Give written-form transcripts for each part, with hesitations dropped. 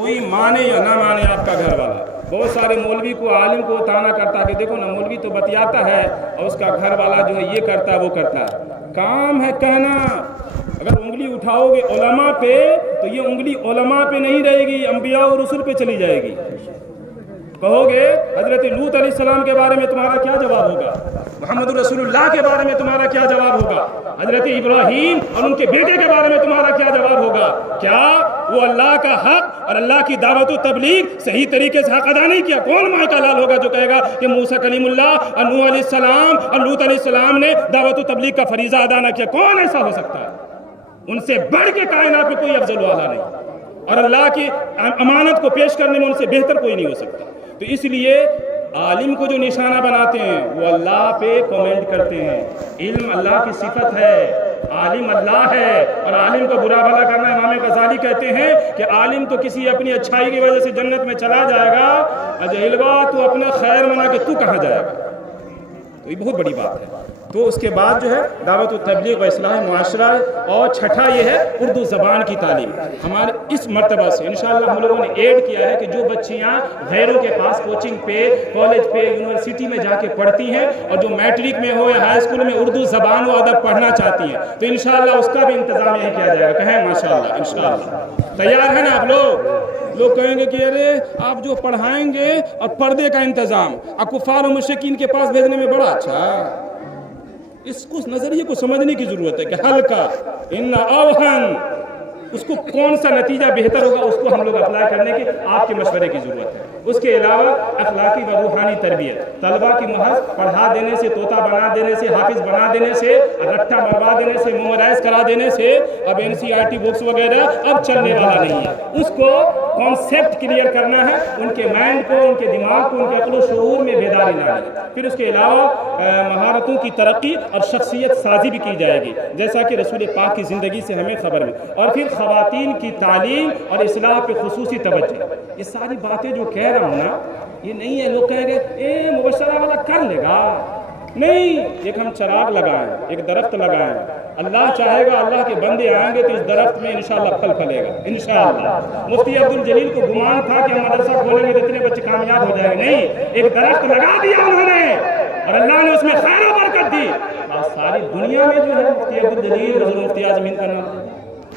کوئی مانے یا نہ مانے آپ کا گھر والا. بہت سارے مولوی کو عالم کو تانا کرتا کہ دیکھو نا مولوی تو بتیاتا ہے اور اس کا گھر والا جو ہے یہ کرتا ہے وہ کرتا ہے. کام ہے کہنا. اگر انگلی اٹھاؤ گے علماء پہ تو یہ انگلی علماء پہ نہیں رہے گی، انبیاء اور رسل پہ چلی جائے گی. کہو گے حضرت لوط علیہ السلام کے بارے میں تمہارا کیا جواب ہوگا؟ محمد رسول اللہ کے بارے میں تمہارا کیا جواب ہوگا؟ حضرت ابراہیم اور ان کے بیٹے کے بارے میں تمہارا کیا جواب ہوگا؟ کیا وہ اللہ کا حق اور اللہ کی دعوت و تبلیغ صحیح طریقے سے حق ادا نہیں کیا؟ کون ماں کا لال ہوگا جو کہے گا کہ موسیٰ کلیم اللہ اور نوح علیہ السلام اور لوط علیہ السلام نے دعوت و تبلیغ کا فریضہ ادا نہ کیا؟ کون ایسا ہو سکتا ہے؟ ان سے بڑھ کے کائنات میں کوئی افضل والا نہیں، اور اللہ کی امانت کو پیش کرنے میں ان سے بہتر کوئی نہیں ہو سکتا. تو اس لیے عالم کو جو نشانہ بناتے ہیں وہ اللہ پہ کمنٹ کرتے ہیں. علم اللہ کی صفت ہے، عالم اللہ ہے، اور عالم کو برا بھلا کرنا. امام غزالی کہتے ہیں کہ عالم تو کسی اپنی اچھائی کی وجہ سے جنت میں چلا جائے گا، اجہلوا تو اپنا خیر منا کے تو کہاں جائے گا. تو یہ بہت بڑی بات ہے. تو اس کے بعد جو ہے دعوت و تبلیغ و اصلاح معاشرہ، اور چھٹا یہ ہے اردو زبان کی تعلیم. ہمارے اس مرتبہ سے انشاءاللہ ہم لوگوں نے ایڈ کیا ہے کہ جو بچیاں غیروں کے پاس کوچنگ پہ، کالج پہ، یونیورسٹی میں جا کے پڑھتی ہیں اور جو میٹرک میں ہو یا ہائی اسکول میں اردو زبان و ادب پڑھنا چاہتی ہیں، تو انشاءاللہ اس کا بھی انتظام یہی کیا جائے گا. کہیں ماشاءاللہ انشاءاللہ. تیار ہیں نا آپ لوگ؟ لوگ کہیں گے کہ ارے آپ جو پڑھائیں گے اور پردے کا انتظام کفار و مشرکین کے پاس بھیجنے میں بڑا اچھا. اس کو نظریے کو سمجھنے کی ضرورت ہے کہ ہلکا ان اوہن اس کو کون سا نتیجہ بہتر ہوگا، اس کو ہم لوگ اپلائی کرنے کی آپ کے مشورے کی ضرورت ہے. اس کے علاوہ اخلاقی و روحانی تربیت، طلبہ کی محض پڑھا دینے سے، طوطا بنا دینے سے، حافظ بنا دینے سے، رٹا مروا دینے سے، میمورائز کرا دینے سے اب NCERT بکس وغیرہ اب چلنے والا نہیں ہے. اس کو کانسیپٹ کلیئر کرنا ہے، ان کے مائنڈ کو، ان کے دماغ کو، ان کے عقل و شعور میں بیداری لانی ہے. پھر اس کے علاوہ مہارتوں کی ترقی اور شخصیت سازی بھی کی جائے گی، جیسا کہ رسول پاک کی زندگی سے ہمیں خبر ہے. اور پھر خواتین کی تعلیم اور اصلاح پہ خصوصی توجہ. یہ ساری باتیں جو کہہ رہا ہوں نا، یہ نہیں ہے لوگ کہیں گے اے مبشرہ والا کر لے گا. نہیں، ایک ہم چراغ لگائیں، ایک درخت لگائیں. اللہ چاہے گا اللہ کے بندے آئیں گے تو اس درخت میں انشاءاللہ پھل پھلے گا انشاءاللہ. مفتی عبدالجلیل کو گمان تھا کہ ہم مدرسہ کھولیں گے تو اتنے بچے کامیاب ہو جائیں گے. نہیں، ایک درخت لگا دیا انہوں نے اور اللہ نے اس میں خیر و برکت دی. ساری دنیا میں جو ہے مفتی عبدالجلیل حضرت مفتی اعظم ہند کا نام.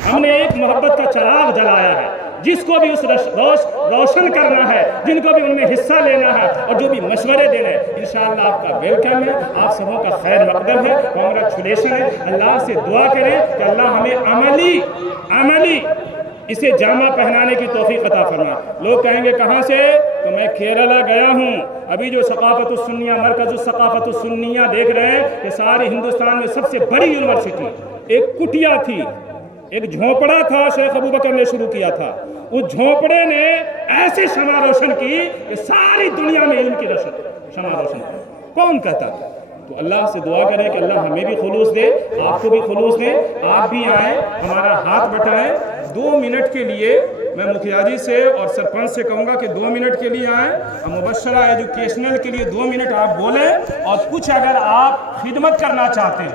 ہم نے ایک محبت کا چراغ جلایا ہے. جس کو بھی اس روشن کرنا ہے، جن کو بھی ان میں حصہ لینا ہے اور جو بھی مشورے دینا ہے، انشاءاللہ آپ کا ویلکم ہے. آپ سبوں کا خیر مقدم ہے، کانگریچولیشن ہے. اللہ سے دعا کریں کہ اللہ ہمیں عملی اسے جامع پہنانے کی توفیق عطا فرمائے. لوگ کہیں گے کہاں سے؟ تو میں کیرلا گیا ہوں. ابھی جو ثقافت السنیہ مرکز الثقافت السنیہ دیکھ رہے ہیں کہ سارے ہندوستان میں سب سے بڑی یونیورسٹی ایک کٹیا تھی، ایک جھونپڑا تھا، شیخ ابوبکر نے شروع کیا تھا. اس جھونپڑے نے ایسی شمع روشن کی کہ ساری دنیا میں علم کی شمع روشن کی. کون کہتا تھا؟ تو اللہ سے دعا کریں کہ اللہ ہمیں بھی خلوص دے، آپ کو بھی خلوص دے. آپ بھی آئیں، ہمارا ہاتھ بٹائیں. 2 منٹ کے لیے میں مکھیا جی سے اور سرپنچ سے کہوں گا کہ 2 منٹ کے لیے آئیں. مبشرہ ایجوکیشنل کے لیے 2 منٹ آپ بولیں، اور کچھ اگر آپ خدمت کرنا چاہتے ہیں